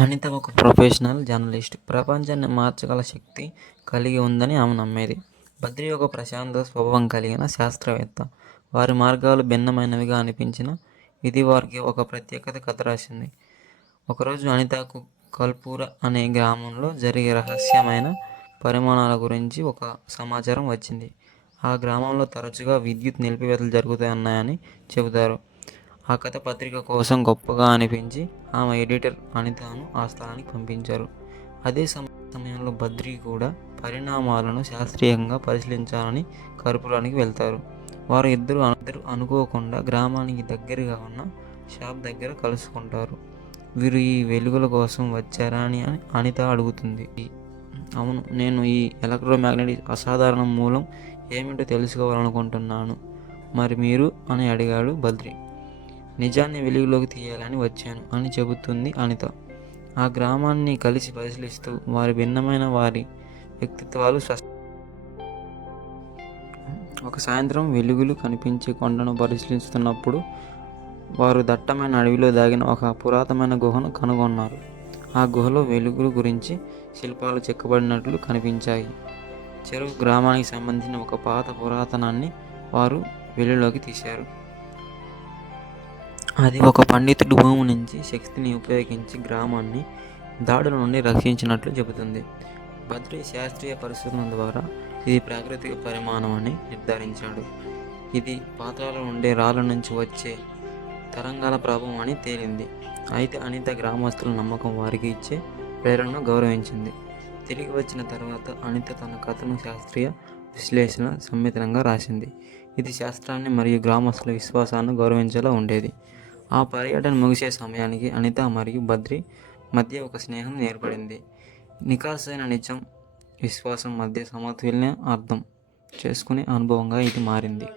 అనిత ఒక professional journalist. ప్రపంచాన్ని మార్చగల శక్తి కలిగి ఉందని ఆమె నమ్మేది. బద్రి ఒక ప్రశాంత స్వభావం కలిగిన శాస్త్రవేత్త. వారి మార్గాలు భిన్నమైనవిగా అనిపించినా ఇది వారికి ఒక ప్రత్యేకత కథ రాసింది. ఒకరోజు అనితకు కల్పూర అనే గ్రామంలో జరిగే రహస్యమైన పరిమాణాల గురించి ఒక సమాచారం వచ్చింది. ఆ గ్రామంలో తరచుగా విద్యుత్ నిలిపివేతలు జరుగుతున్నాయని చెబుతారు. ఆ కథ పత్రిక కోసం గొప్పగా అనిపించి ఆమె ఎడిటర్ అనితను ఆ స్థలానికి పంపించారు. అదే సమయంలో బద్రి కూడా పరిణామాలను శాస్త్రీయంగా పరిశీలించాలని కర్పూరానికి వెళ్తారు. వారు ఇద్దరు అనుకోకుండా గ్రామానికి దగ్గరగా ఉన్న షాప్ దగ్గర కలుసుకుంటారు. వీరు ఈ వెలుగుల కోసం వచ్చారా అని అనిత అడుగుతుంది. అవును, నేను ఈ ఎలక్ట్రోమాగ్నెటిక్ అసాధారణ మూలం ఏమిటో తెలుసుకోవాలనుకుంటున్నాను. మరి మీరు అని అడిగాడు బద్రి. నిజాన్ని వెలుగులోకి తీయాలని వచ్చాను అని చెబుతుంది అనిత. ఆ గ్రామాన్ని కలిసి పరిశీలిస్తూ వారి భిన్నమైన వారి వ్యక్తిత్వాలు ఒక సాయంత్రం వెలుగులు కనిపించే కొండను పరిశీలిస్తున్నప్పుడు వారు దట్టమైన అడవిలో దాగిన ఒక పురాతనమైన గుహను కనుగొన్నారు. ఆ గుహలో వెలుగుల గురించి శిల్పాలు చెక్కబడినట్లు కనిపించాయి. చెరువు గ్రామానికి సంబంధించిన ఒక పాత పురాతనాన్ని వారు వెలుగులోకి తీశారు. అది ఒక పండితుడు భూమి నుంచి శక్తిని ఉపయోగించి గ్రామాన్ని దాడుల నుండి రక్షించినట్లు చెబుతుంది. బద్రి శాస్త్రీయ పరిశోధన ద్వారా ఇది ప్రాకృతిక పరిమాణం అని నిర్ధారించాడు. ఇది పాత్రలో ఉండే రాళ్ళ నుంచి వచ్చే తరంగాల ప్రభావం అని తేలింది. అయితే అనిత గ్రామస్తుల నమ్మకం వారికి ఇచ్చే ప్రేరణను గౌరవించింది. తిరిగి వచ్చిన తర్వాత అనిత తన కథను శాస్త్రీయ విశ్లేషణ సమ్మిళనంగా రాసింది. ఇది శాస్త్రాన్ని మరియు గ్రామస్తుల విశ్వాసాన్ని గౌరవించేలా ఉండేది. ఆ పర్యటన ముగిసే సమయానికి అనిత మరియు బద్రి మధ్య ఒక స్నేహం ఏర్పడింది. నికాసైన నిజం, విశ్వాసం మధ్య సమతుల్యం అర్థం చేసుకునే అనుభవంగా ఇది మారింది.